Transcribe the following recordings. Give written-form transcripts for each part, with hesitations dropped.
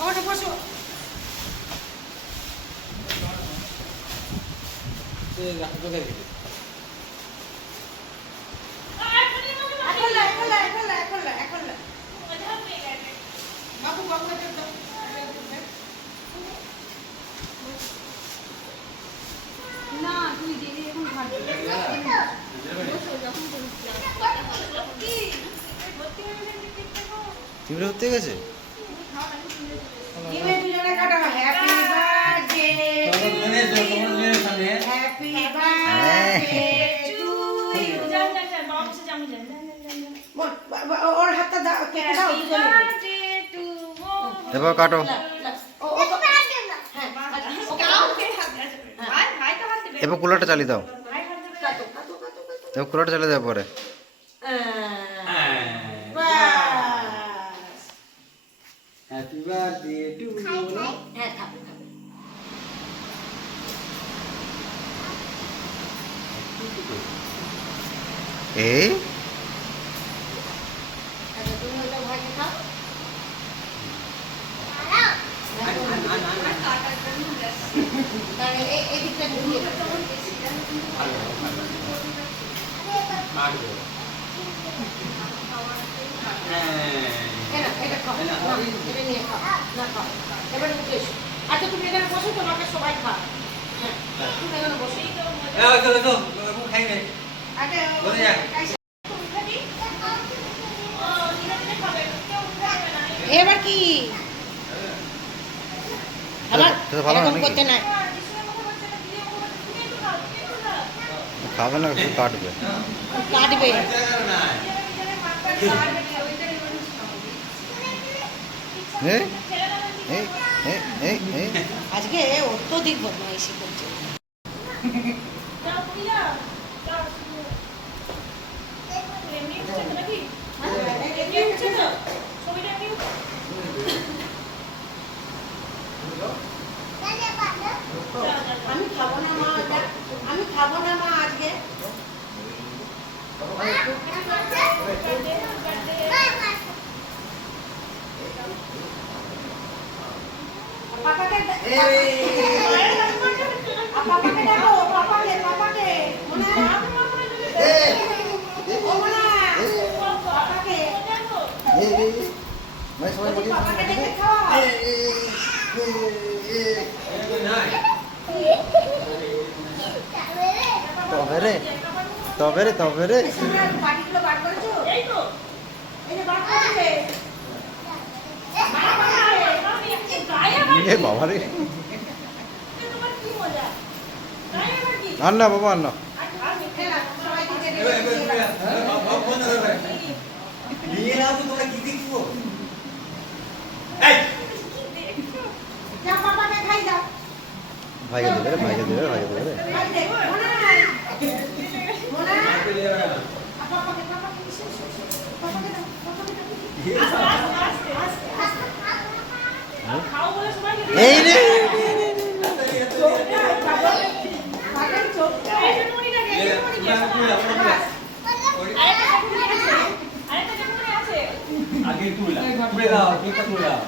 ওখানে বসো। না তুই দেখে এখন টিভিটা হতে গেছে ওর হাতটা কেটে দাও। এবার কাটো এবার কুলারটা চালিয়ে দাও এবার কুলারটা চালিয়ে দেওয়ার পরে হ্যাপি বার্থডে টু ইউ হ্যাঁ খাবে খাবে। এই আচ্ছা তুমি ওটা ভাগে খাও। তাহলে এদিকটা ঢুকিয়ে দাও। এটা খাও, না, এটা নিয়ে খাও, না খাও। এবার উঠে এসো। আচ্ছা তুমি এখানে বসো, তোমাকে সবাই খাও। হ্যাঁ, তুমি এখানে বসো। আচ্ছা, এবার কি আবার এরকম করতে নাই। খাবে না শুধু কাটবে কাটবে। এই এই এই এই এই আজকে অত্যধিক বদমাইশি করছে। আমি খাবো না মা, আমি খাবো না মা আজকে। পাপাকে পাপাকে ডাকো, পাপাকে পাপাকে মোনা ও মোনা পাপাকে পাপাকে ডেকে খাওয়া। তবে রে তবে রে তবে রে বাটিগুলো বার করেছো? এই তো, এই যে বার করেছে। এ বাবা রে আর না বাবা আর না ভাইকে দেবে রে ভাইকে দেবে ভাইকে দেবে এই রে আগে তুলে দাও কেকটা তুলে দাও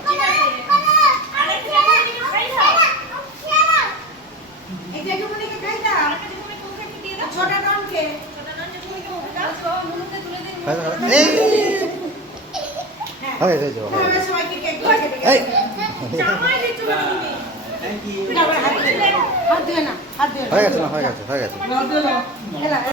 এই হয়ে যাও এই থ্যাংক ইউ হাত দিয়ে না, হাত দিয়ে না। হয়ে গেছে না হয়ে গেছে